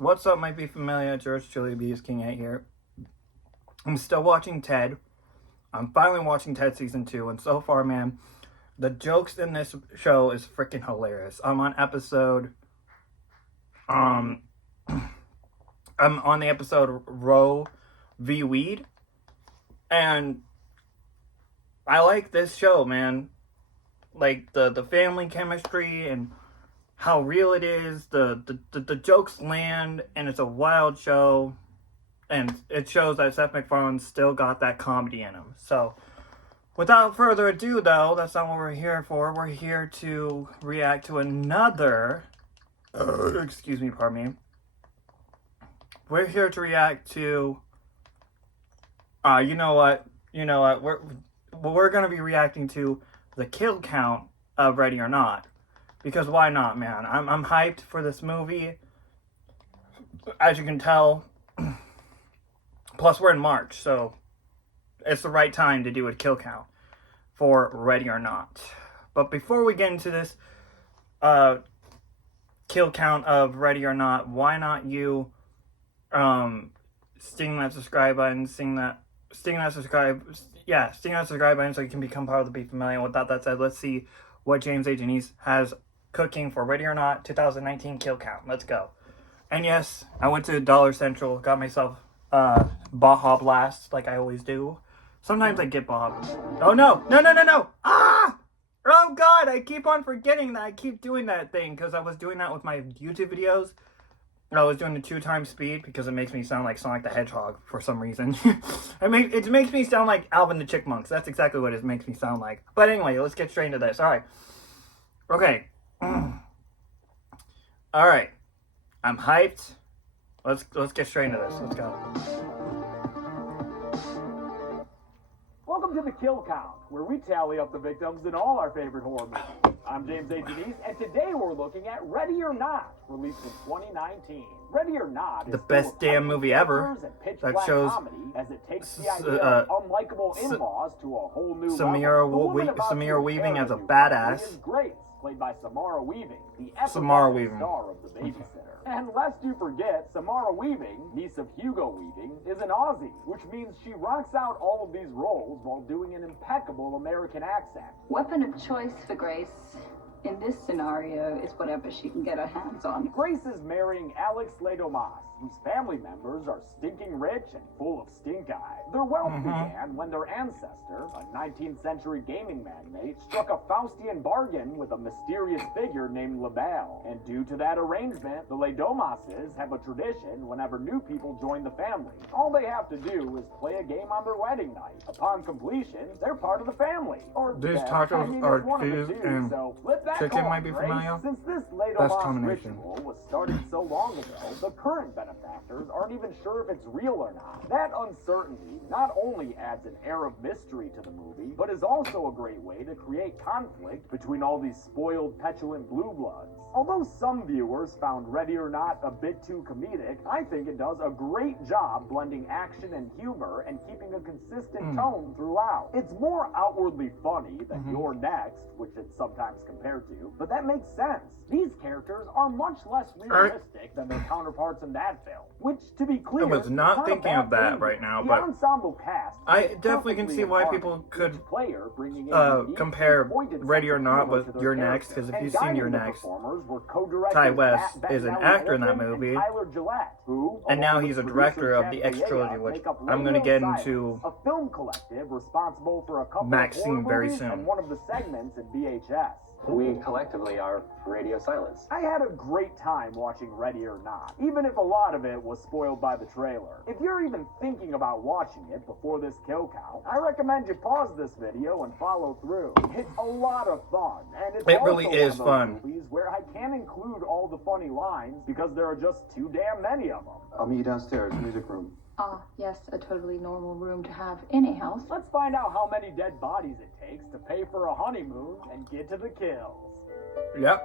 What's up, might be familiar? George Chili Bees King 8 here. I'm still watching Ted. I'm finally watching Ted Season 2, and so far, man, the jokes in this show is freaking hilarious. I'm on the episode Roe v. Weed, and I like this show, man. Like, the family chemistry and how real it is, the jokes land, and it's a wild show, and it shows that Seth MacFarlane still got that comedy in him. So, without further ado, though, that's not what we're here for. We're here to react to another, excuse me, pardon me. We're here to react to, you know what, we're going to be reacting to the kill count of Ready or Not. Because why not, man? I'm hyped for this movie. As you can tell. Plus, we're in March, so it's the right time to do a kill count for Ready or Not. But before we get into this kill count of Ready or Not, why not you sting that subscribe button, sting that subscribe button so you can become part of the Be Familiar. With that said, let's see what James A. Janice has cooking for Ready or Not 2019 kill count. Let's go. And yes, I went to Dollar Central, got myself Baja Blast like I always do. Sometimes I get Baja. Oh no! Ah! Oh god, I keep on forgetting that I keep doing that thing because I was doing that with my YouTube videos. I was doing the 2x speed because it makes me sound like Sonic the Hedgehog for some reason. It makes me sound like Alvin the Chipmunks. That's exactly what it makes me sound like. But anyway, let's get straight into this. Alright. Okay. Alright. I'm hyped. Let's get straight into this. Let's go. Welcome to the Kill Count, where we tally up the victims in all our favorite horror movies. I'm James A. Janice, and today we're looking at Ready or Not, released in 2019. Ready or Not is the best damn movie ever. That shows as it takes the idea of unlikable in-laws to a whole new Samara Weaving as a badass. Grace, played by Samara Weaving, the Samara Weaving, star of The Babysitter. And lest you forget, Samara Weaving, niece of Hugo Weaving, is an Aussie, which means she rocks out all of these roles while doing an impeccable American accent. Weapon of choice for Grace in this scenario is whatever she can get her hands on. Grace is marrying Alex Ledomas, whose family members are stinking rich and full of stink eye. Their wealth began when their ancestor, a 19th century gaming magnate, struck a Faustian bargain with a mysterious figure named LaBelle. And due to that arrangement, the Ledomases have a tradition whenever new people join the family. All they have to do is play a game on their wedding night. Upon completion, they're part of the family. Or these tacos are cheese and chicken might be familiar. Since this Ledomas ritual was started so long ago, the current benefactors aren't even sure if it's real or not. That uncertainty not only adds an air of mystery to the movie, but is also a great way to create conflict between all these spoiled, petulant blue bloods. Although some viewers found Ready or Not a bit too comedic, I think it does a great job blending action and humor and keeping a consistent tone throughout. It's more outwardly funny than You're Next, which it's sometimes compared to, but that makes sense. These characters are much less realistic than their counterparts in that film, which, to be clear, I was not thinking of that right now, but I definitely can see why people could compare Ready or Not with You're Next, because if you've seen You're Next, Ty West is an actor in that movie, and now he's a director of the X trilogy, which I'm going to get into a film collective responsible for a couple Maxine of very movies soon. And one of the segments in VHS. We collectively are Radio Silence. I had a great time watching Ready or Not, even if a lot of it was spoiled by the trailer. If you're even thinking about watching it before this kill count, I recommend you pause this video and follow through. It's a lot of fun, and it's it also really is one of those fun. movies where I can't include all the funny lines because there are just too damn many of them. I'll meet you downstairs, music room. Ah, yes, a totally normal room to have in a house. Let's find out how many dead bodies it takes to pay for a honeymoon and get to the kills. Yep.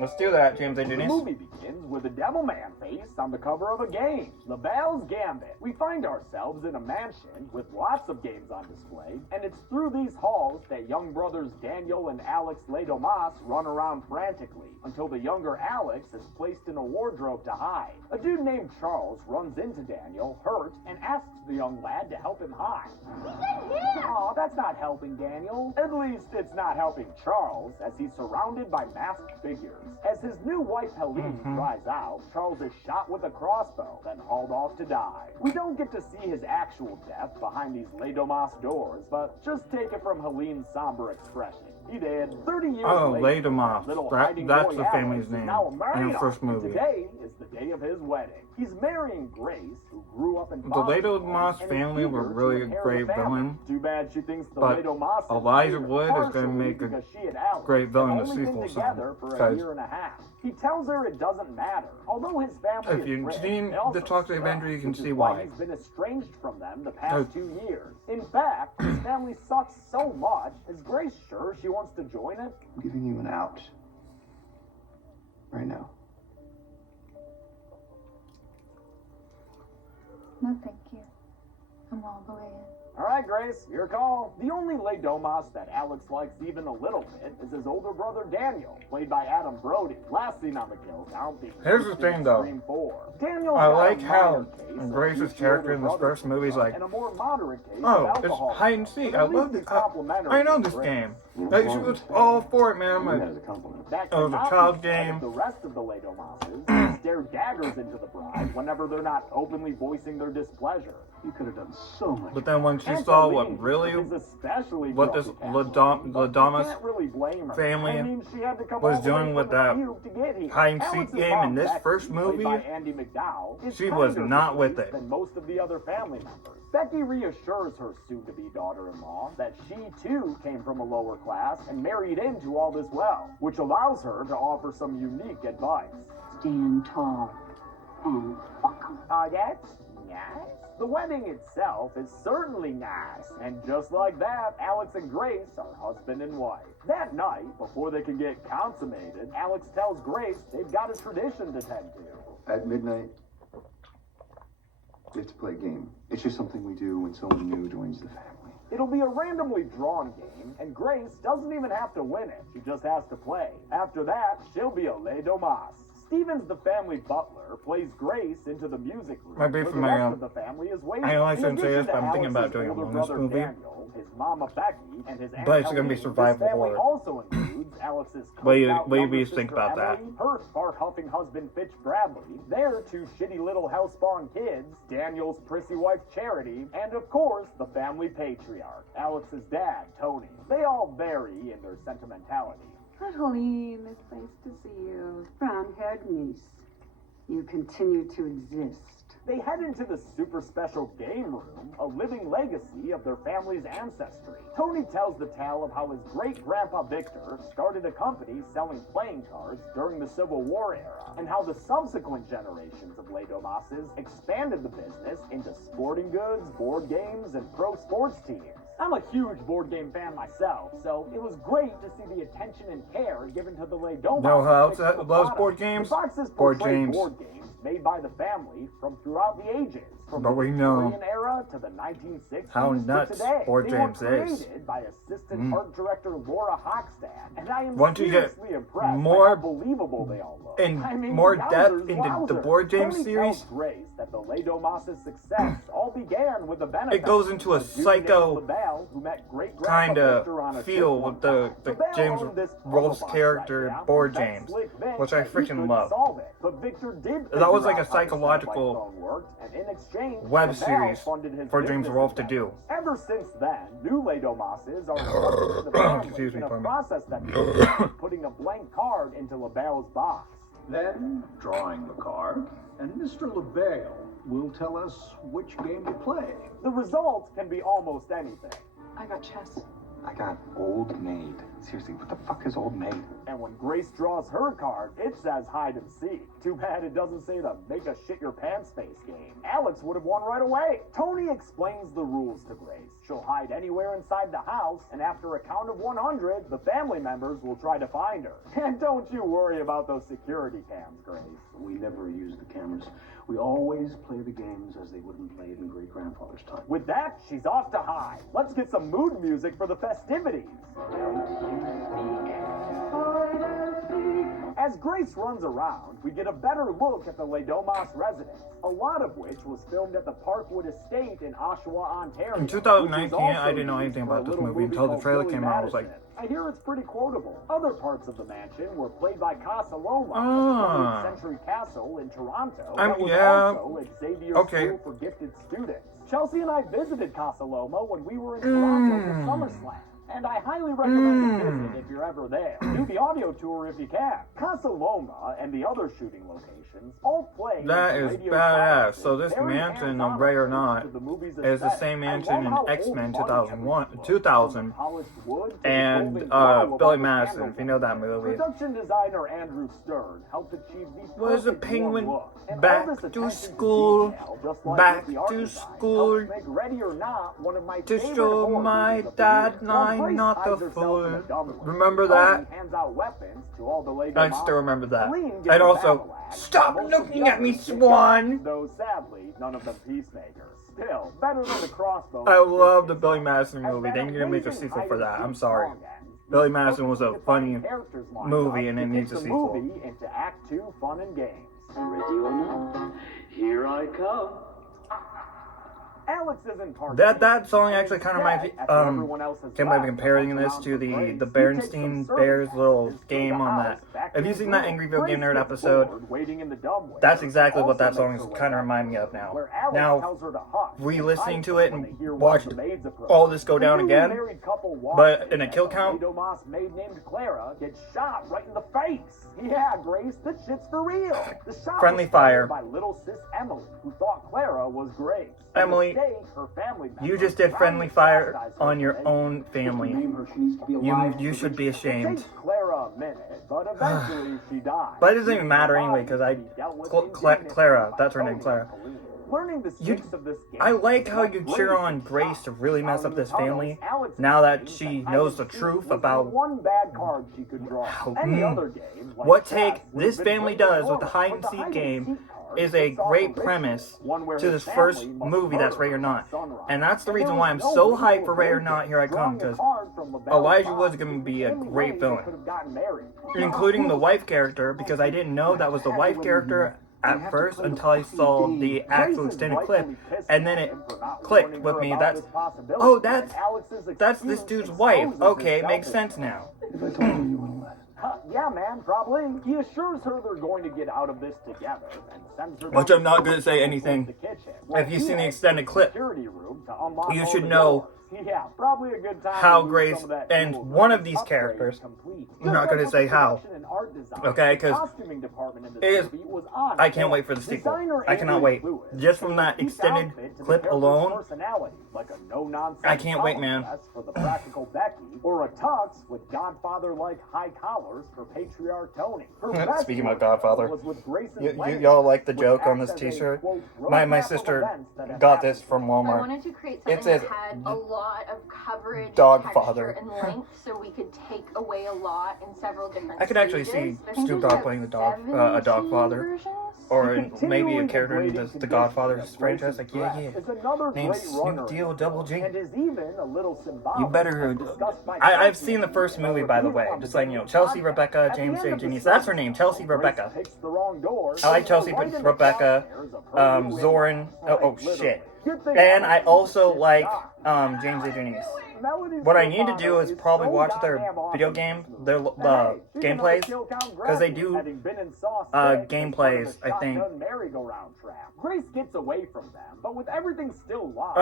Let's do that, James The Engineers. movie begins with a devil man face on the cover of a game, LaBelle's Gambit. We find ourselves in a mansion with lots of games on display, and it's through these halls that young brothers Daniel and Alex Ledomas run around frantically, until the younger Alex is placed in a wardrobe to hide. A dude named Charles runs into Daniel, hurt, and asks the young lad to help him hide. Aw, that's not helping Daniel. At least it's not helping Charles, as he's surrounded by masked figures. As his new wife Helene cries out, Charles is shot with a crossbow, then hauled off to die. We don't get to see his actual death behind these Ledomas doors, but just take it from Helene's somber expression. He did. 30 years later, Ledomas. little That's hiding the boy family's Alex name is now a in married the first and movie. Today is the day of his wedding. He's marrying Grace, who grew up in The Boston, Ledomas and is family were eager to really a inherit great the family. villain. Too bad she thinks the But Ledomas Elijah Wood is gonna make a great villain in the only been sequel, so, together for a because year and a half. He tells her it doesn't matter. Although his family if you've is rich, seen they also the Toxic suck, Avenger, you can which is see why why. he's been estranged from them the past 2 years. In fact, his family sucks so much. Is Grace sure she wants to join it? I'm giving you an out. Right now. No, thank you. I'm all the way in. All right, Grace, your call. The only Ledomas that Alex likes even a little bit is his older brother Daniel, played by Adam Brody. Last seen on the kill count being Here's the thing, though. Scream 4. Daniel's I got like a how minor case of Grace's future character older in this brother first movie is syndrome like, and a more moderate case of oh, it's alcoholism. hide and seek. But I at love least this. it's complimentary I know to this Grace. game. Like, she was all for it, man. I'm That like, is a compliment. That it was a cannot child be said game. of the rest of the Ledomases stare daggers into the bride whenever they're not openly voicing their displeasure. You could have done so much. but then when she Aunt saw Eileen what really is especially what grumpy this Kathleen, but you Ladomas can't really blame her. family I mean, she had to come was all the way doing from with the that cube to get here. hide and seek Alex's game mom, in this Becky, first played movie, by Andy McDowell, is she was kinder not to with Grace it. than most of the other family members. Becky reassures her soon-to-be daughter-in-law that she too came from a lower class and married into all this wealth, which allows her to offer some unique advice. Stand tall and fuck 'em. That's nice. The wedding itself is certainly nice, and just like that, Alex and Grace are husband and wife. That night, before they can get consummated, Alex tells Grace they've got a tradition to tend to. At midnight, we have to play a game. It's just something we do when someone new joins the family. It'll be a randomly drawn game, and Grace doesn't even have to win it. She just has to play. After that, she'll be a Ledomas. Stevens, the family butler, plays Grace into the music room. Might be where from the my, rest of the family is waiting. I know I In shouldn't say addition this, but to I'm thinking about Alex's doing a older bonus brother movie. Daniel, his mama Becky, and his aunt But it's gonna be Helene, survival this family horror. also includes Alex's What do you younger think sister about that? Emily, her spark-huffing husband Fitch Bradley, their two shitty little house-spawn kids, Daniel's prissy wife Charity, and of course the family patriarch, Alex's dad Tony. They all vary in their sentimentality. Helene, it's nice to see you. Brown-haired niece. You continue to exist. They head into the super special game room, a living legacy of their family's ancestry. Tony tells the tale of how his great-grandpa Victor started a company selling playing cards during the Civil War era, and how the subsequent generations of Ledomases expanded the business into sporting goods, board games, and pro sports teams. I'm a huge board game fan myself, so it was great to see the attention and care given to the Ledomas. know who else fictional loves product. board games? The boxes Board portray games. board games made by the family from throughout the ages. From But the we know Victorian era to the 1960s how to nuts today. board They games were is. created by assistant art director Laura Hochstad, and I am Once you get seriously impressed more by how believable they all look. in I mean, more yowzers, depth into the wowzers. board game Tony series, tells Grace that the Ledomas' success all began with the benefit. it goes into a psycho kind of feel with the James Rolfe's character board games, which I freaking love. That was like a psychological web series for James Rolfe to do. Ever since then, new Ledomases are accepted to the family Excuse me, in a pardon me. process that includes putting a blank card into LaBelle's box. Then, drawing the card, and Mr. LaBelle will tell us which game to play. The result can be almost anything. I got chess. I got Old Maid. Seriously, what the fuck is Old Maid? And when Grace draws her card, it says hide and seek. Too bad it doesn't say the make a shit your pants face game. Alex would have won right away. Tony explains the rules to Grace. She'll hide anywhere inside the house, and after a count of 100, the family members will try to find her. And don't you worry about those security cams, Grace. We never use the cameras. We always play the games as they would have been played in great-grandfather's time. With that, she's off to hide. Let's get some mood music for the festivities. As Grace runs around, we get a better look at the Les Domas residence, a lot of which was filmed at the Parkwood Estate in Oshawa, Ontario. In 2019, I didn't know anything about this movie until the trailer came out. I was like, I hear it's pretty quotable. Other parts of the mansion were played by Casa Loma, a 20th century castle in Toronto that was also at Xavier's School for Gifted Students. Chelsea and I visited Casa Loma when we were in Toronto for SummerSlam. And I highly recommend a visit if you're ever there. Do the audio tour if you can. Casa Loma and the other shooting locations all play. That is badass. So this mansion, Ray or not, is the same mansion in X-Men 2000 and Billy Madison, if you know that movie. Production designer Andrew Stern helped achieve these Was a penguin back to school, back to school, to show my dad I'm not the fool. Remember that? I still remember that. And also, stop looking at me, Swan! Though sadly, none of them peacemakers. Still, better than the crossbow. I love the Billy Madison movie. They need to make a sequel for that. I'm sorry. Billy Madison was a funny movie and it needs a sequel. Into Act 2 fun and games. Ready or not, here I come. Alex isn't part that song actually kind of reminds me, can't believe I'm comparing this to the Bernstein Bears little game on that. Have you seen that Angry Video Game Nerd episode? That's exactly what that song is kind of reminding me of now. Now, re-listening to it and watched all this go down again, but in a kill count. Maid named Clara gets shot right in the face. Yeah, Grace, this shit's for real. The shot Friendly fire. by little sis Emily, who thought Clara was Grace. Emily, you just did friendly fire on your own family. You should be ashamed. But it doesn't even matter anyway, because Clara, that's her name, Clara. I like how you cheer on Grace to really mess up this family, now that she knows the truth about what this family does with the hide-and-seek game is a great premise to this first movie that's Ray or Not. And that's the reason why I'm so hyped for Ray or Not, Here I Come, because Elijah Wood's going to be a great villain. Including the wife character, because I didn't know that was the wife character at first until I saw the actual extended clip, and then it clicked with me, that's this dude's wife. Okay, it makes sense now. If I told you, you wouldn't let. Yeah, man, probably. He assures her they're going to get out of this together and sends her. Which I'm not going to say anything. If you've seen the extended clip, you should know probably a good time how Grace and one of these characters. I'm not going to say how. Okay, because I can't wait for the sequel. I cannot wait. Just from that extended clip alone, I can't wait, man. For the practical Becky, or a tux with Godfather-like high collars for patriarch Tony. Speaking of Godfather, y'all like the joke on this T-shirt? My sister got this from Walmart. I wanted to create something that had a lot of coverage, Dogfather, and length, so we could take away a lot in several different I could actually see Snoop Dogg playing a Dogfather. Or maybe a character in the Godfather franchise, like, yeah. Named Snoop Deal Double G. You better. I've seen the first movie, by the way. Just like, Chelsea, Rebecca, James J. Genius. That's her name, Chelsea Rebecca. I like Chelsea Rebecca, Zoran. Oh, shit. And I also like James A. Genius. What I need to do is probably watch their video game, their gameplays, because they do gameplays, I think. Grace gets away from them, but with everything still locked,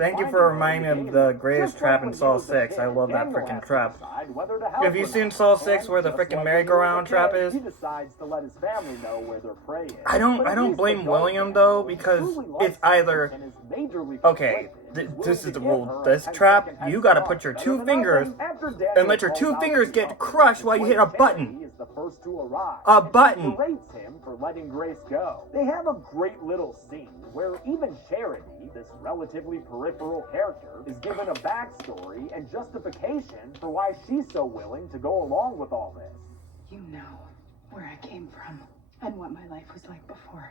thank you for reminding me of the greatest trap in Saw 6. I love that freaking trap. Have you seen Saw 6 where the freaking merry-go-round trap is? I don't blame William though, because it's either okay. This is the rule. This trap rap, you gotta put your two fingers and let your two fingers get crushed while you hit a button. Is the first to arrive. A button. He berates him for letting Grace go. They have a great little scene where even Charity, this relatively peripheral character, is given a backstory and justification for why she's so willing to go along with all this. You know where I came from and what my life was like before.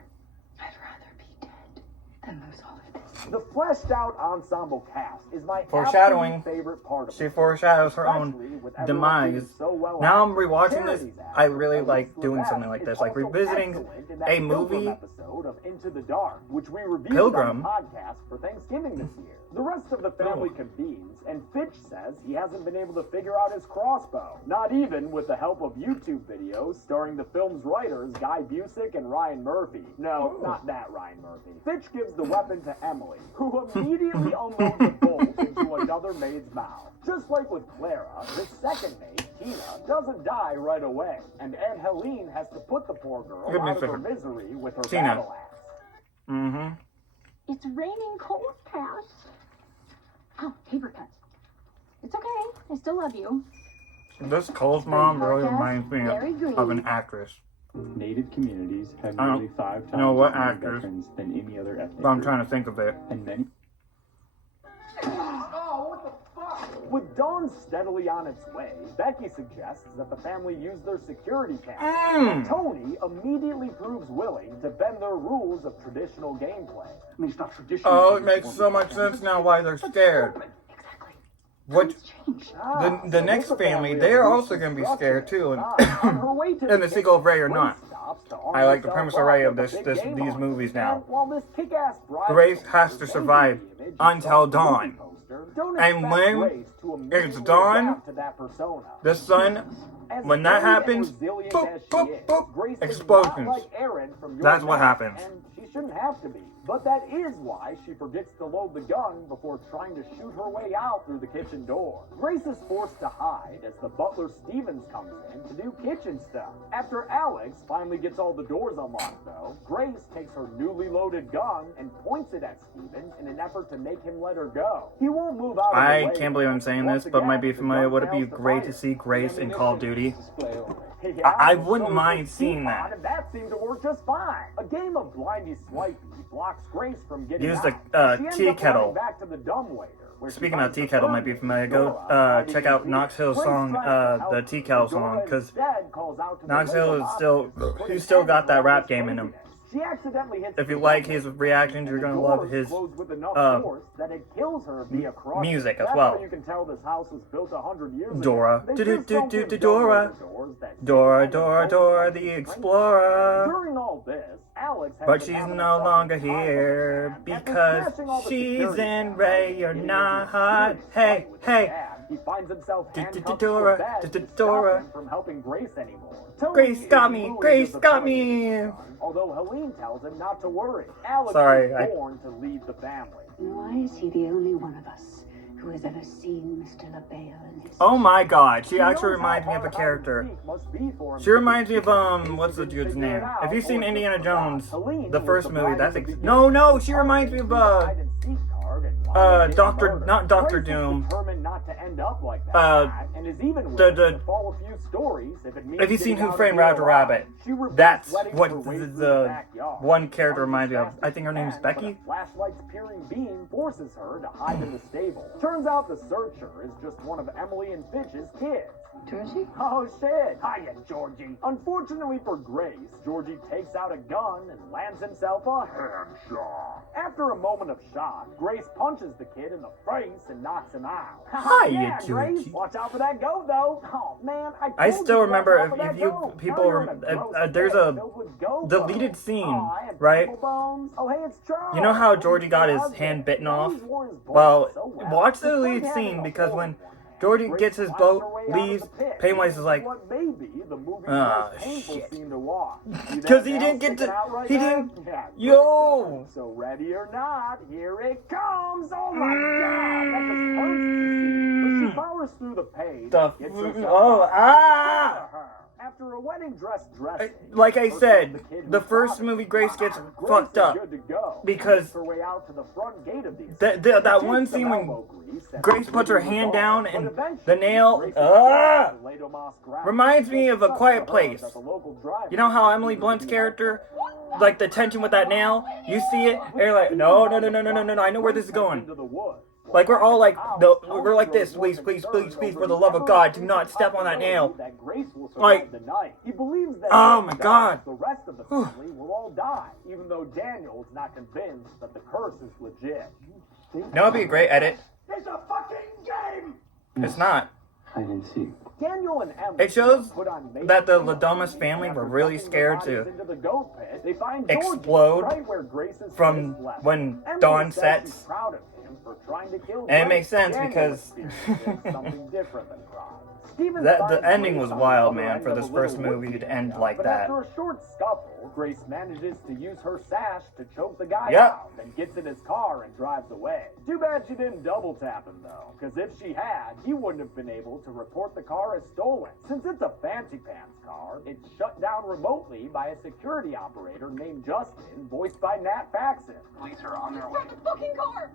I'd rather be dead than lose all of this. The fleshed out ensemble cast is my Foreshadowing. absolute favorite part of She the foreshadows her especially own with everyone being demise. so well Now I'm acted. rewatching this. Charity's I acting really as like Elizabeth doing S. something like is this, like also revisiting excellent in that a Pilgrim movie. episode of Into the Dark, which we reviewed Pilgrim? on the podcast for Thanksgiving this year. The rest of the family convenes, and Fitch says he hasn't been able to figure out his crossbow. Not even with the help of YouTube videos starring the film's writers Guy Busick and Ryan Murphy. No, not that Ryan Murphy. Fitch gives the weapon to Emily, who immediately unloads a bolt into another maid's mouth. Just like with Clara, the second maid, Tina, doesn't die right away, and Aunt Helene has to put the poor girl Give me a out of her second. misery with her Tina. battle axe. Mm-hmm. It's raining cold, Cass. Oh, paper cuts. It's okay. I still love you. This Cole's mom really reminds me Very green. of an actress. Native communities have I don't nearly 5 times know what as many actors, veterans than any other ethnic but I'm group. trying to think of it. And many With Dawn steadily on its way, Becky suggests that the family use their security cameras. Tony immediately proves willing to bend their rules of traditional gameplay. I mean, it's not traditional. Oh, it makes so much sense now why they're scared. Exactly. What Change. the next family, they're also gonna be scared too, and in the sequel of Ray or not. I like the premise already of these movies now. Grace has to survive until dawn. And when it's dawn, the sun, when that happens, boop, boop, boop, explosions. That's what happens. And she shouldn't have to be. But that is why she forgets to load the gun before trying to shoot her way out through the kitchen door. Grace is forced to hide as the butler Stevens comes in to do kitchen stuff. After Alex finally gets all the doors unlocked, though, Grace takes her newly loaded gun and points it at Stevens in an effort to make him let her go. He won't move out of the I way. can't believe I'm saying Once this, but might be again, the familiar. gun Would it be fails to great fire. to see Grace in Call of Duty? Yeah, I well, wouldn't so mind does seeing Stefan, that. and that seemed to work just fine. A game of blindy swipey blocks Grace from getting Use out. the She ends tea up kettle. running back to the dumbwaiter, where she Speaking of finds tea the kettle, gun might be with familiar. Go Dora hiding check in out the Knox Hill's Grace song, tries to help, the tea kettle Dora song, because instead calls out to the Knox Hill Lego is still, Monsters to put he's an still end got to that all rap this game in him. craziness. She accidentally hits If you the like button, his reactions, you're and the gonna love doors his close with enough force that it kills her via crushing. music as That's well. how you can tell this house was built 100 years ago. Dora. They just don't give Dora. dumbwaiter doors that Dora, sit Dora, on Dora, both the sides. Explorer. During all this, Alex has But been she's having no a longer fucking time with here his dad. After because smashing all the she's security in cameras Ray and or getting not. into a serious Hey, fight with his hey. dad, he finds himself handcuffed to a Dora, bed to stop Dora. him from helping Grace anymore. Tony Grace is got me, moved Grace as a got family me. son, although Helene tells him not to worry. Alex Sorry, is I- born to lead the family. Why is he the only one of us who has ever seen Mr. LaBelle in his... Oh my god, she He actually knows how reminds me of a hard character. hide and seek must be for him She to reminds me of, succeed. what's the He dude's figured it name? out, Have you seen or just Indiana forgot. Jones? Helene, The who first was the movie, bride that's in the no, she reminds me of, hide and seek card and wound up getting Doctor, murdered. not Doctor Grace is Doom. determined not to end up like that, and is even the- willing to follow a few stories if it means Have you seen getting Who out Framed of Roger jail Rabbit? alive. She reveals That's weddings what her way through the backyard. one character Runs reminds me as of. fast I as think her she name's can, but Becky. a flashlight's peering beam forces her to hide in the stable. Turns out the searcher is just one of Emily and Fitch's kids. Georgie? Oh shit! Hiya, Georgie. Unfortunately for Grace, Georgie takes out a gun and lands himself a headshot. After a moment of shock, Grace punches the kid in the face and knocks him out. Hiya, Yeah, Grace. Georgie. Watch out for that goat, though. Oh man, I told still you, remember watch out for if that you goat. people Now you're in rem- a gross there's pit a filled with goat deleted bones. scene, Aw, and right? people bones. Oh, hey, it's Charles. You know how What Georgie is got his husband? hand bitten off? He's worn his bones Well, so well. watch the It's like deleted having scene a because hole when in one hand. Georgie Grace gets his finds boat, her way out of leaves, the pit, Pennywise is which like, what may be the movie's "Ah, most painful shit." scene to watch. See that because he nail didn't get sticking to, out right he there? didn't, Yeah, yo! so ready or not, here it comes! Oh my god, that just hurts to see. But she powers through the pain. The, and gets herself oh, out ah! of her. After a wedding dress dressing, Like I her said, son, kid the who's first father, movie Grace gets Grace fucked is up good to go. because Makes her way out to the front gate of the that estate. that She one takes some scene when elbow grease Grace puts her hand down and the nail reminds me of A Quiet Place. You know how Emily Blunt's character, like the tension with that nail, you see it and you're like, no, I know where this is going. Like, we're all like, no, we're like this, please, for the love of God, do not step on that nail. Like, oh my God. The rest of the family will all die, even though Daniel's not convinced that the curse is legit. That would be a great edit. It's a fucking game! It's not. I didn't see. Daniel and Emily It shows put on makeup that the Ladomas family were really scared to into the goat pit. They find George explode right where Grace's from fist left. when Emily dawn says she's sets. proud of him for trying to kill And it Grace. makes sense Daniel because experiences something different than crime. Steven the finds ending Grace was on the wild, other man, end for of this a little first movie wood to end area, like but that. after a short scuffle, Grace manages to use her sash to choke the guy Yep. out and gets in his car and drives away. Too bad she didn't double tap him though, because if she had, he wouldn't have been able to report the car as stolen. Since it's a fancy pants car, it's shut down remotely by a security operator named Justin, voiced by Nat Faxon. Police are on their way. Start the fucking car!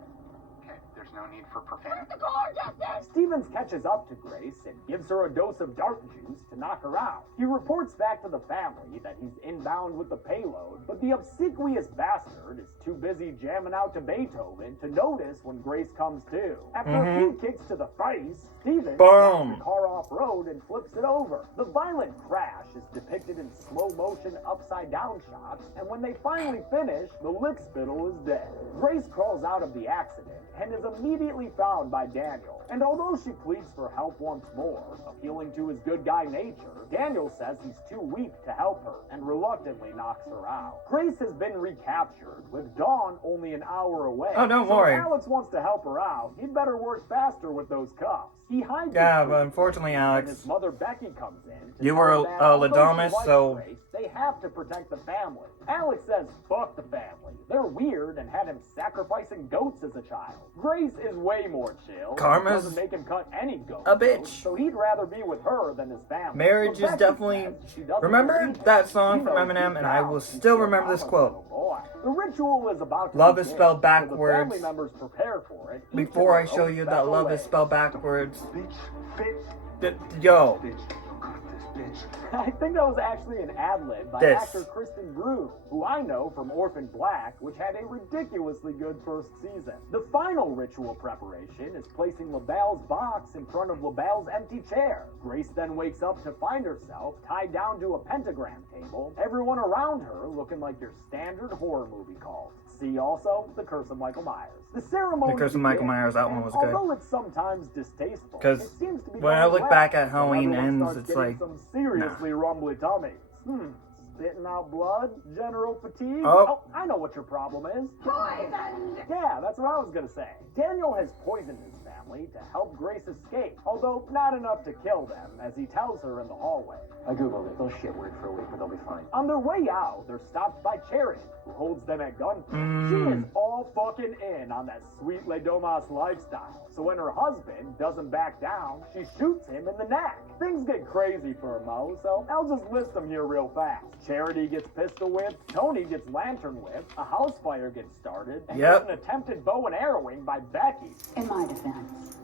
Okay, there's no need for profanity. Start the car, Justin! Stevens catches up to Grace and gives her a dose of dart juice to knock her out. He reports back to the family that he's inbound with the payload, but the obsequious bastard is too busy jamming out to Beethoven to notice when Grace comes to. After a few kicks to the face, Stevens Boom. knocks the car off-road and flips it over. The violent crash is depicted in slow-motion upside-down shots, and when they finally finish, the lickspittle is dead. Grace crawls out of the accident and is immediately found by Daniel. And although she pleads for help once more, appealing to his good guy nature, Daniel says he's too weak to help her and reluctantly knocks her out. Grace has been recaptured, with Dawn only an hour away. Oh, don't so worry. if Alex wants to help her out, he'd better work faster with those cuffs. He hides Yeah, his but food, unfortunately, and Alex, his mother Becky comes in to you tell were him that although she Ladomas, likes so Grace, they have to protect the family. Alex says fuck the family. They're weird and had him sacrificing goats as a child. Grace is way more chill. Karma's doesn't make him cut any goats. a bitch. So he'd rather be with her than his family. marriage But is Becky definitely... says she doesn't Remember believe that it. song She from knows Eminem, deep and I down will she's still remember this mama's quote. little boy. The ritual is about to Love is begin, spelled so the backwards. family members prepare for it, each in Before I their show own you that special love way. is spelled backwards. Bitch, Yo, bitch, you got this, bitch. I think that was actually an ad-lib by This. actor Kristen Broom, who I know from Orphan Black, which had a ridiculously good first season. The final ritual preparation is placing LaBelle's box in front of LaBelle's empty chair. Grace then wakes up to find herself tied down to a pentagram table, everyone around her looking like your standard horror movie calls. See also The Curse of Michael Myers. The ceremony The Curse of Michael begins, Myers, that one and was good. Although it's sometimes distasteful, 'Cause it seems to be when I going look well. back at So Halloween everyone Ends, starts it's getting like, some seriously rumbly tummies. Spitting out blood, general fatigue. Oh. I know what your problem is. Poisoned! Yeah, that's what I was gonna say. Daniel has poisoned his family to help Grace escape, although not enough to kill them, as he tells her in the hallway. I googled it. They'll shit weird for a week, but they'll be fine. On their way out, they're stopped by Charity, who holds them at gunpoint. She is all fucking in on that sweet Le Domas lifestyle. So when her husband doesn't back down, she shoots him in the neck. Things get crazy for Mo, so I'll just list them here real fast. Charity gets pistol whipped, Tony gets lantern whipped, a house fire gets started, and Yep. there's an attempted bow and arrowing by Becky. In my defense,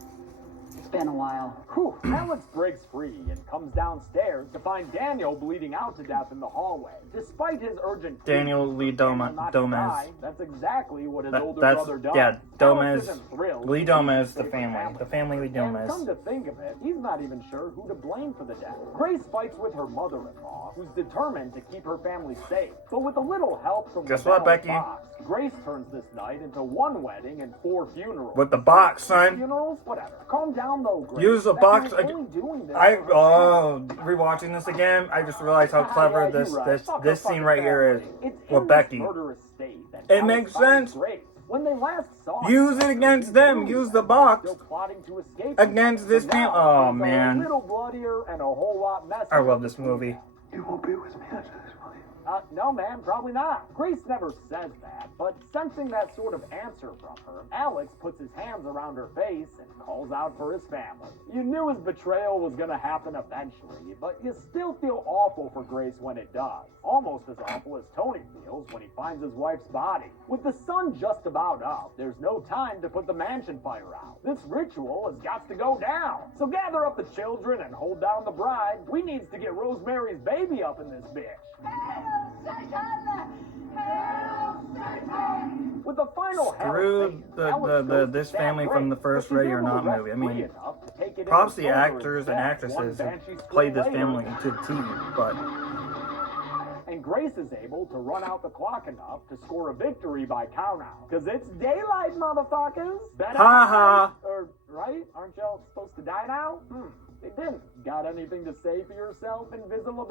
it's been a while. Whew. Alex breaks free and comes downstairs to find Daniel bleeding out to death in the hallway. Despite his urgent plea Daniel Lee for Daniel not to Domez. die, that's exactly what his older That's, brother does. yeah, Alex Domez. isn't thrilled Lee to see Domez, his the favorite family. The family Lee And come Domez. to think of it, he's not even sure who to blame for the death. Grace fights with her mother-in-law, who's determined to keep her family safe. But with a little help from Guess the what, Bell's Becky? box, Grace turns this night into one wedding and 4 funerals. With the box, son. Funerals? Whatever. Calm down though, Grace. Use the That box. guy's only doing this Rewatching this again, I just realized how clever Yeah, this you're right. this Fuck this her scene fucking right here is family. It's with in Becky. this murderous state that It Alex makes finds sense. Grace. When they last saw Use her, it against she them. knew Use that the they box were still plotting to escape against this So camp. now Oh things are man, a little bloodier and a whole lot messier. I love this movie. You won't be with me after this, will you? No, ma'am, probably not. Grace never says that, but sensing that sort of answer from her, Alex puts his hands around her face and calls out for his family. You knew his betrayal was gonna happen eventually, but you still feel awful for Grace when it does. Almost as awful as Tony feels when he finds his wife's body. With the sun just about up, there's no time to put the mansion fire out. This ritual has got to go down. So gather up the children and hold down the bride. We needs to get Rosemary's baby up in this bitch. Hail Satan! Hail Satan! With the final Screw this family from the first Ready or Not movie. I mean, props to the actors and actresses who played this family to the T, but... And Grace is able to run out the clock enough to score a victory by countout. Cause it's daylight, motherfuckers! Ha ha! Or, right? Aren't y'all supposed to die now? They didn't. Got anything to say for yourself, Invisible?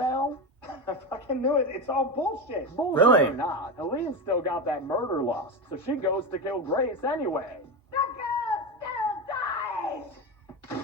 I fucking knew it. It's all bullshit. Bullshit Really? or not, Helene's still got that murder lust, so she goes to kill Grace anyway. The girl still dies!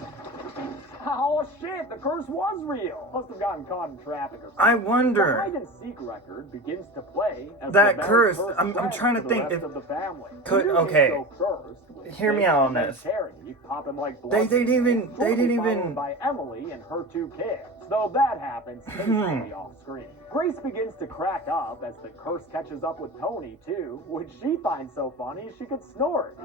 Oh shit, the curse was real. Must have gotten caught in traffic or something. I The wonder... hide and seek record begins to play as That the curse, I'm spreads trying to the think rest if- of the family. could- You okay. go first, with Hear me Jake out on and this. Terry popping like They didn't even... shortly followed by Emily and her two kids, though that happens tastefully off screen. Grace begins to crack up as the curse catches up with Tony, too, which she finds so funny she could snort.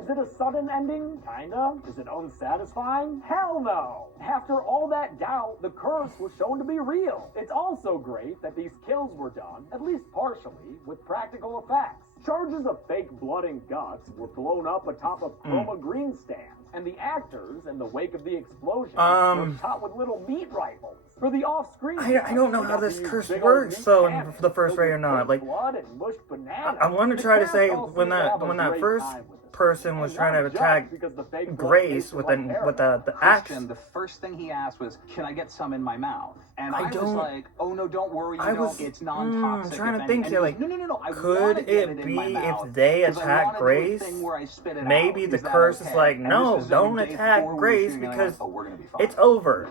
Is it a sudden ending? Kinda. Is it unsatisfying? Hell no! After all that doubt, the curse was shown to be real. It's also great that these kills were done, at least partially, with practical effects. Charges of fake blood and guts were blown up atop of chroma green stands, and the actors, in the wake of the explosion, were shot with little meat rifles. For the off-screen, I don't know how this curse works, though, in the first Ready or Not. Like, I want to try to say when that first person was trying to attack Grace with the axe. The first thing he asked was, "Can I get some in my mouth?" And I was don't- like, "Oh no, don't worry, it's non-toxic." I'm trying to if think any- here, and like, he goes, no, I could wanna get it in be my mouth if they 'cause I attack wanna do a Grace? thing where I spit it Maybe out. the Is that curse okay? is like, And no, this is don't on day attack 4, we're Grace shooting, and I'm because like, oh, we're gonna be fine. it's over.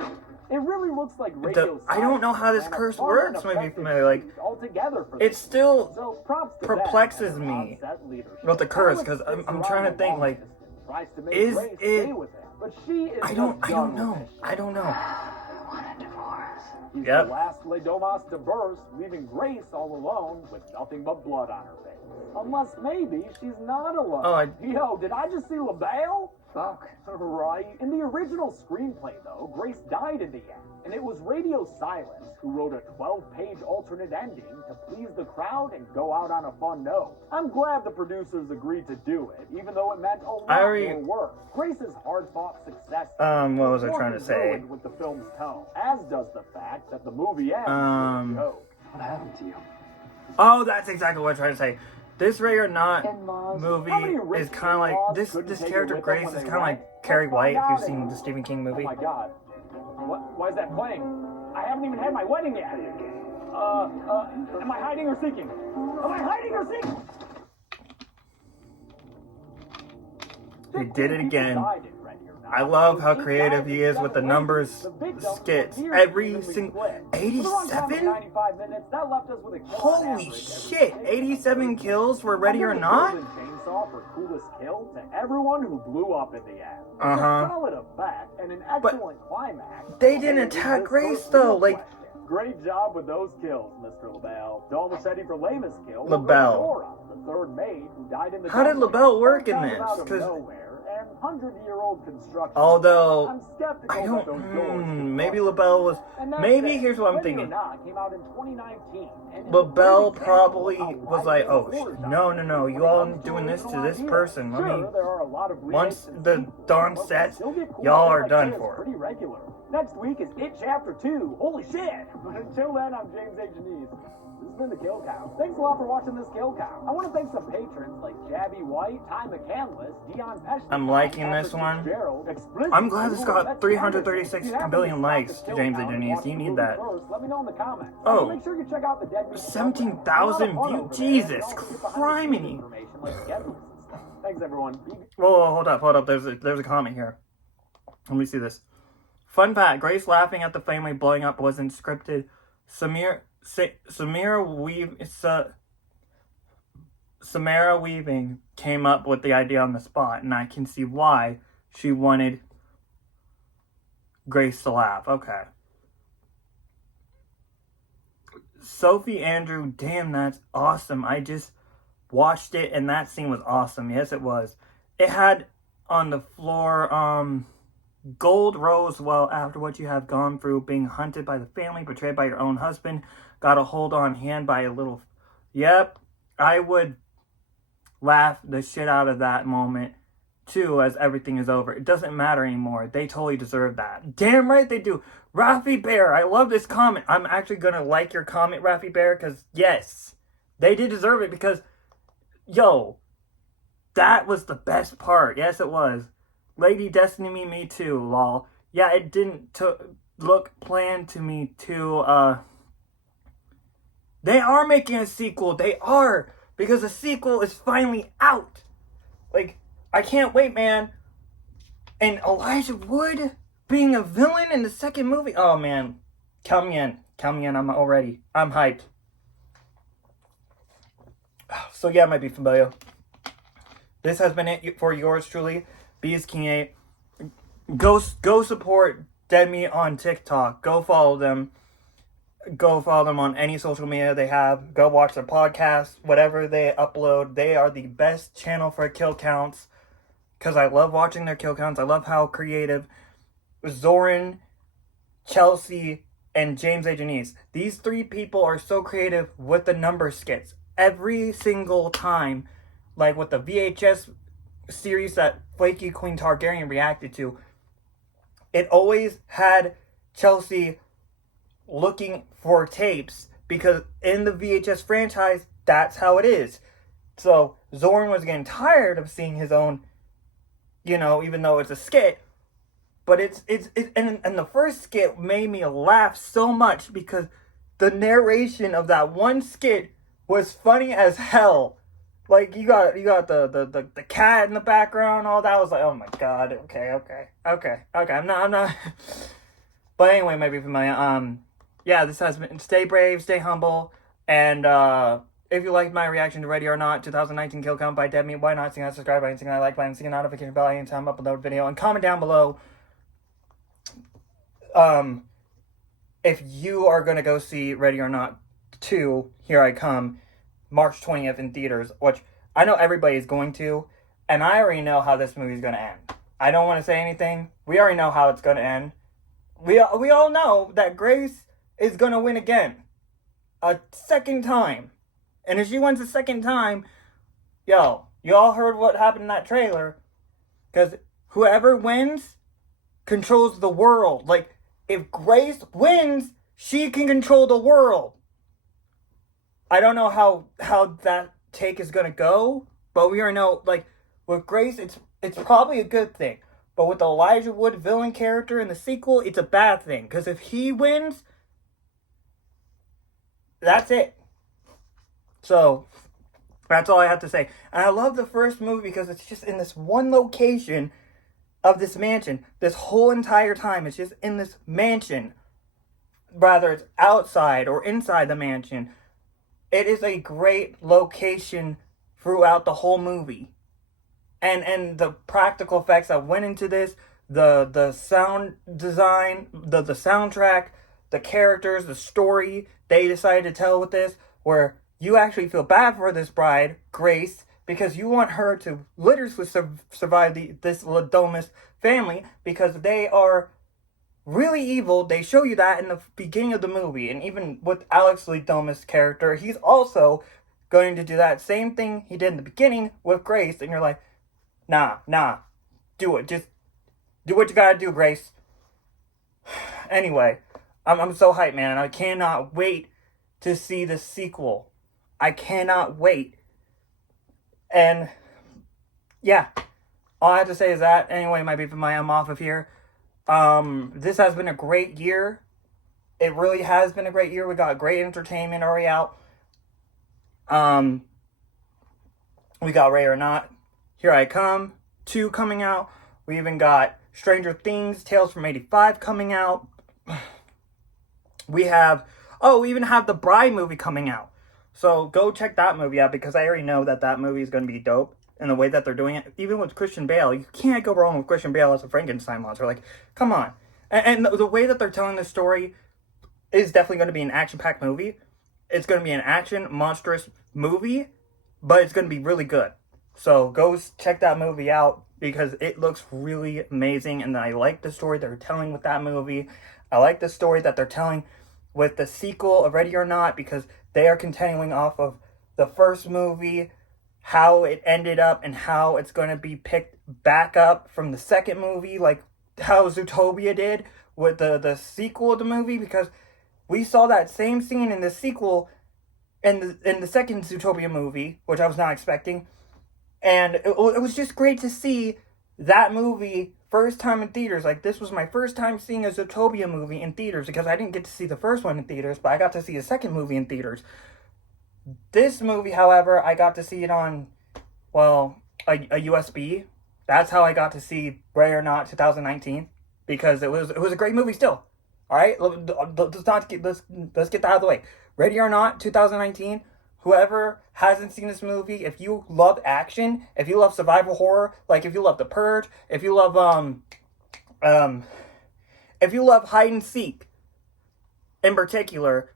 It really looks like radio I don't know how this ran a curse fun works, and maybe effective familiar, like, shoot altogether for it this. still So props to perplexes them and me on-set leadership. with the curse, Alex 'cause I'm sticks trying to around think, the like, longest and tries to make is Grace it- stay with him, but she is I don't just done know. with this shit. I don't know. I want a divorce. He's Yep. the last Le Domas to burst, leaving Grace all alone with nothing but blood on her face. Unless maybe she's not alone. Oh, Yo, did I just see LaBelle? Fuck. Right. In the original screenplay, though, Grace died in the end, and it was Radio Silence who wrote a 12-page alternate ending to please the crowd and go out on a fun note. I'm glad the producers agreed to do it, even though it meant a lot more work. Grace's hard-fought success. What was I trying to say? ruined with the film's tone, as does the fact that the movie ends with a joke. What happened to you? Oh, that's exactly what I'm trying to say. This Ready or Not In-laws. movie How many is rich kind of like in-laws this. couldn't This take it character with them Grace when is they kind of went? like Carrie Let's White. find If you've out. seen the Stephen King movie. Oh my god. Why is that playing? I haven't even had my wedding yet. Am I hiding or seeking? Am I hiding or seeking? He did it again. I love how creative he is with the numbers skits. Every single 87? Holy shit! 87 kills for Ready or Not? Chainsaw for coolest kill to everyone who blew up in the end. Uh-huh. Solid effect and an excellent climax. They didn't attack Grace though. Like, great job with those kills, Mr. LaBelle. Dom Massetti for Lama's kill. LaBelle. Laura, the third maid who died in the How did jungle. LaBelle work in Found this? out of 'Cause- nowhere, and 100-year-old construction. although I'm skeptical I that don't. those doors could Maybe work. LaBelle was. And that's Maybe it. here's what I'm Ready or thinking. Not came out in 2019, and is a LaBelle great probably example of was why like, this oh, horror no, genre no, you when it all comes to doing this to original this ideas. person. Let Sure, me. there are a lot of Once remakes and the sequels, dawn but we sets, still get cool y'all shit are like done this for. Pretty regular. Next week is It Chapter 2. Holy shit! But until then, I'm James H. Denise. This has been the Kill Count. Thanks a lot for watching this Kill Count. I want to thank some patrons like Jabby White, Ty McCandless, Dion Pesh. I'm liking this one. I'm glad this got 336 billion likes, James and Denise. You need that. Let me know in the comments. Oh. Make sure you check out the Dead Meat 17,000 views. Jesus criminy. Thanks, everyone. Whoa, hold up. There's a comment here. Let me see this. Fun fact: Grace laughing at the family blowing up wasn't scripted. Samara Weaving came up with the idea on the spot, and I can see why she wanted Grace to laugh. Okay. Sophie Andrew, damn, that's awesome. I just watched it, and that scene was awesome. Yes, it was. It had on the floor, gold rose, well, after what you have gone through, being hunted by the family, betrayed by your own husband, got a hold on hand by a little... Yep, I would laugh the shit out of that moment, too, as everything is over. It doesn't matter anymore. They totally deserve that. Damn right they do. Rafi Bear, I love this comment. I'm actually gonna like your comment, Rafi Bear, because, yes, they did deserve it, because, yo, that was the best part. Yes, it was. Lady Destiny, me too, lol. Yeah, it didn't look planned to me too. They are making a sequel. They are. Because the sequel is finally out. Like, I can't wait, man. And Elijah Wood being a villain in the second movie. Oh, man. Count me in. Count me in. I'm hyped. So, yeah, it might be familiar. This has been it for yours truly. B is King 8. Go support Dead Meat on TikTok. Go follow them. Go follow them on any social media they have. Go watch their podcast. Whatever they upload. They are the best channel for kill counts. Because I love watching their kill counts. I love how creative Zoran, Chelsea, and James A. Janice. These three people are so creative with the number skits. Every single time. Like with the VHS series that Flaky Queen Targaryen reacted to, it always had Chelsea looking for tapes, because in the VHS franchise, that's how it is. So Zoran was getting tired of seeing his own, even though it's a skit, but it's and the first skit made me laugh so much because the narration of that one skit was funny as hell. Like, you got the cat in the background, all that. I was like, oh my god, okay. I'm not. But anyway, maybe for my yeah, this has been. Stay brave, stay humble, and if you liked my reaction to Ready or Not 2019 Kill Count by Dead Meat, why not sing that subscribe button, sing that like button, sing a notification bell anytime I upload a video, and comment down below if you are gonna go see Ready or Not 2, Here I Come, March 20th in theaters, which I know everybody's going to, and I already know how this movie's going to end. I don't want to say anything. We already know how it's going to end. We all know that Grace is going to win again. A second time. And if she wins a second time, yo, you all heard what happened in that trailer. Because whoever wins controls the world. Like, if Grace wins, she can control the world. I don't know how that take is gonna go, but we already know, like, with Grace, it's probably a good thing. But with the Elijah Wood villain character in the sequel, it's a bad thing. Because if he wins, that's it. So, that's all I have to say. And I love the first movie because it's just in this one location of this mansion. This whole entire time, it's just in this mansion. Rather, it's outside or inside the mansion. It is a great location throughout the whole movie. And the practical effects that went into this, the sound design, the soundtrack, the characters, the story they decided to tell with this, where you actually feel bad for this bride, Grace, because you want her to literally survive this Ladomus family, because they are really evil. They show you that in the beginning of the movie. And even with Alex Ladomus' character, he's also going to do that same thing he did in the beginning with Grace. And you're like, nah, do it. Just do what you gotta do, Grace. Anyway, I'm so hyped, man. I cannot wait to see the sequel. I cannot wait. And yeah, all I have to say is that. Anyway, my beef and I'm off of here. This has been a great year. It really has been a great year. We got great entertainment already out. We got Ready or Not, Here I Come 2 coming out. We even got Stranger Things, Tales from 85 coming out. We have Oh, we even have the Bride movie coming out. So go check that movie out because I already know that movie is going to be dope. And the way that they're doing it, even with Christian Bale, you can't go wrong with Christian Bale as a Frankenstein monster. Like, come on. And the way that they're telling this story is definitely going to be an action-packed movie. It's going to be an action, monstrous movie, but it's going to be really good. So go check that movie out because it looks really amazing. And I like the story they're telling with that movie. I like the story that they're telling with the sequel of Ready or Not because they are continuing off of the first movie, how it ended up and how it's going to be picked back up from the second movie, like how Zootopia did with the sequel of the movie, because we saw that same scene in the sequel in the second Zootopia movie, which I was not expecting, and it was just great to see that movie first time in theaters. Like, this was my first time seeing a Zootopia movie in theaters because I didn't get to see the first one in theaters, but I got to see the second movie in theaters. This movie, however, I got to see it on, well, a USB. That's how I got to see Ready or Not 2019 because it was a great movie still. All right, let's get that out of the way. Ready or Not 2019. Whoever hasn't seen this movie, if you love action, if you love survival horror, like if you love The Purge, if you love hide and seek, in particular,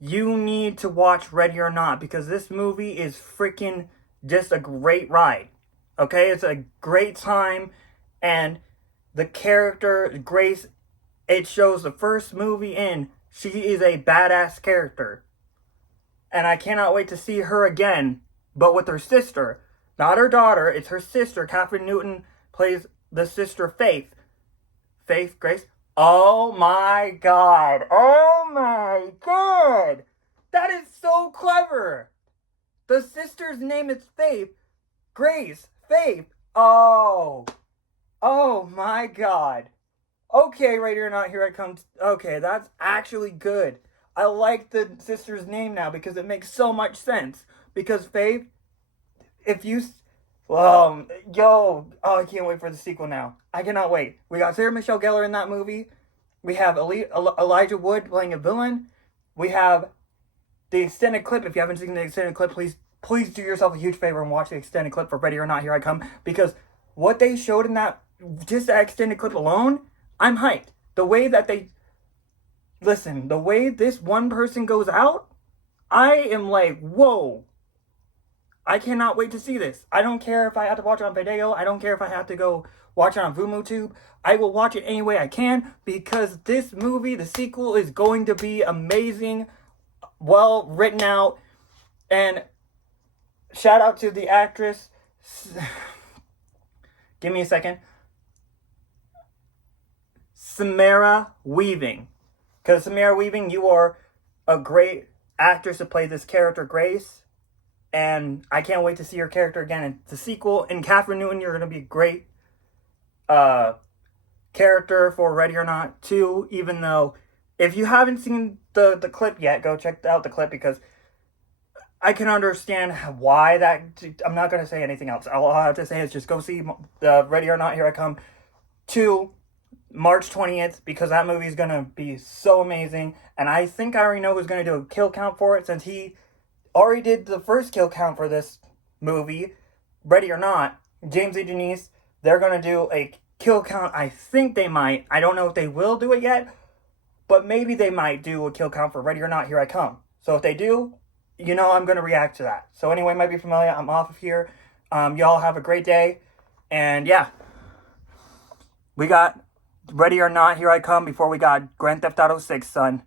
you need to watch Ready or Not because this movie is freaking just a great ride. Okay, it's a great time, and the character Grace, it shows the first movie in. She is a badass character. And I cannot wait to see her again, but with her sister. Not her daughter, it's her sister. Catherine Newton plays the sister Faith. Faith, Grace. Oh my god. Oh my god. That is so clever. The sister's name is Faith. Grace. Faith. Oh. Oh my god. Okay, Ready or Not, here I come. Okay, that's actually good. I like the sister's name now because it makes so much sense. Because Faith, if you... I can't wait for the sequel now. I cannot wait. We got Sarah Michelle Gellar in that movie. We have Elijah Wood playing a villain. We have the extended clip. If you haven't seen the extended clip, please do yourself a huge favor and watch the extended clip for Ready or Not, Here I Come. Because what they showed in that, just that extended clip alone, I'm hyped. The way that they... Listen, the way this one person goes out, I am like, whoa. I cannot wait to see this. I don't care if I have to watch it on Video. I don't care if I have to go watch it on VooMooTube. I will watch it any way I can because this movie, the sequel, is going to be amazing, well written out, and shout out to the actress. Give me a second. Samara Weaving. Because Samara Weaving, you are a great actress to play this character, Grace. And I can't wait to see your character again in the sequel. And Catherine Newton, you're going to be a great character for Ready or Not 2. Even though, if you haven't seen the clip yet, go check out the clip because I can understand why that... I'm not going to say anything else. All I have to say is just go see the Ready or Not, Here I Come 2. March 20th, because that movie is going to be so amazing. And I think I already know who's going to do a kill count for it, since he already did the first kill count for this movie, Ready or Not. James and Denise, they're going to do a kill count. I think they might. I don't know if they will do it yet, but maybe they might do a kill count for Ready or Not, Here I Come. So if they do, you know I'm going to react to that. So anyway, might be familiar. I'm off of here. Y'all have a great day. And yeah, we got Ready or Not, Here I Come before we got Grand Theft Auto 6, son.